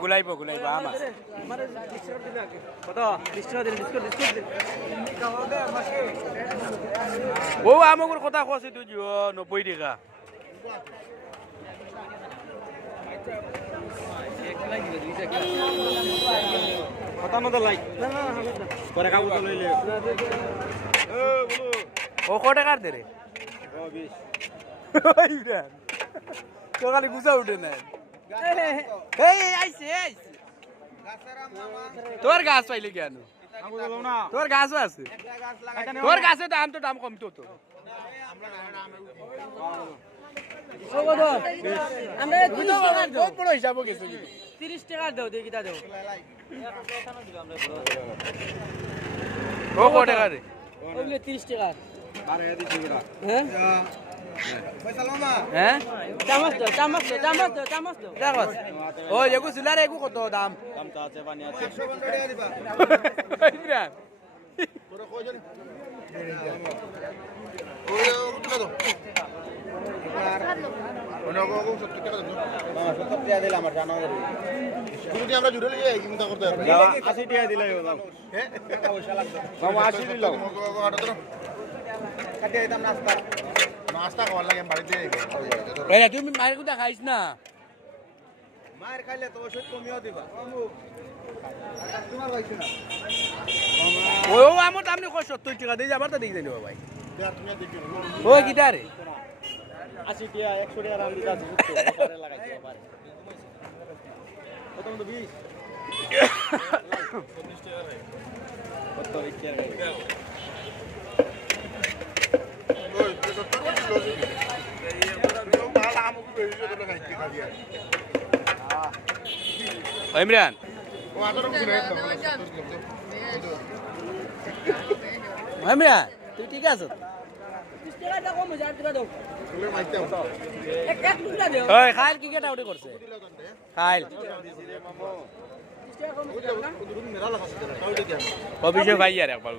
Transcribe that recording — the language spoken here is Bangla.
গুলাইব আমার ও আমার কথা কছি তুই 90 টাকা কথা মতো লাই পরে কাবু তো লইলে ও কত টাকার দে রে 20 তো খালি বুঝা উঠে না এই আইছে তোর গাছ পাইলে কেন তোর গাছও আছে তোর গাছে দাম তো দাম কমতো তো আমরা 30 টাকা দাও দেখি তা দাও ও কত টাকা রে ওগুলো 30 টাকা হ্যাঁ হ্যাঁ চামচ দাও দেখো ও এগু সিলার এগু কত দাম দাম তো আছে পানি আছে 150 টাকা দিবা ইমরান তোরা কয়জন ওই কত দাও ওনা বাবু 70 টাকা দাও হ্যাঁ 70 টাকা দিলাম আমার জানা করে যদি আমরা জুড়ে লই এই চিন্তা করতে পারবো 80 টাকা দিলাই দাম হ্যাঁ টাকা পয়সা লাগবে মামা 80 দিলাম কাটিয়ে দিতাম নাস্তা নাস্তা খাওয়ার লাগে বাড়িতে এই তুমি মায়ের কথা খাইছ না মায়ের খাইলে তো ওষুধ কমিও দিবা তোমার খাইছ না ও আমার দাম নি 70 টাকা দিয়ে যাবার তো দেখি জানি ভাই তুমি দেখি ও কিটা রে 80 টাকা 100 টাকা দাম দিতা সুতো লাগাইছে আবার কত মতো 20 কত 20 টাকা ওই তো তোর লোজি ভালো আমকু বেরিয়ে তো খাইতে খাইয়া ইমরান ও আদর কিনে ইমরান তুই ঠিক আছে 30 টাকা দাও কম 1000 টাকা দাও তুমি মাইতে এক টুকরা দাও ওই খাইল কি কেটা উঠে করছে খাইল 30 টাকা কম মেরা লাগা অভিষেক ভাই আর একবার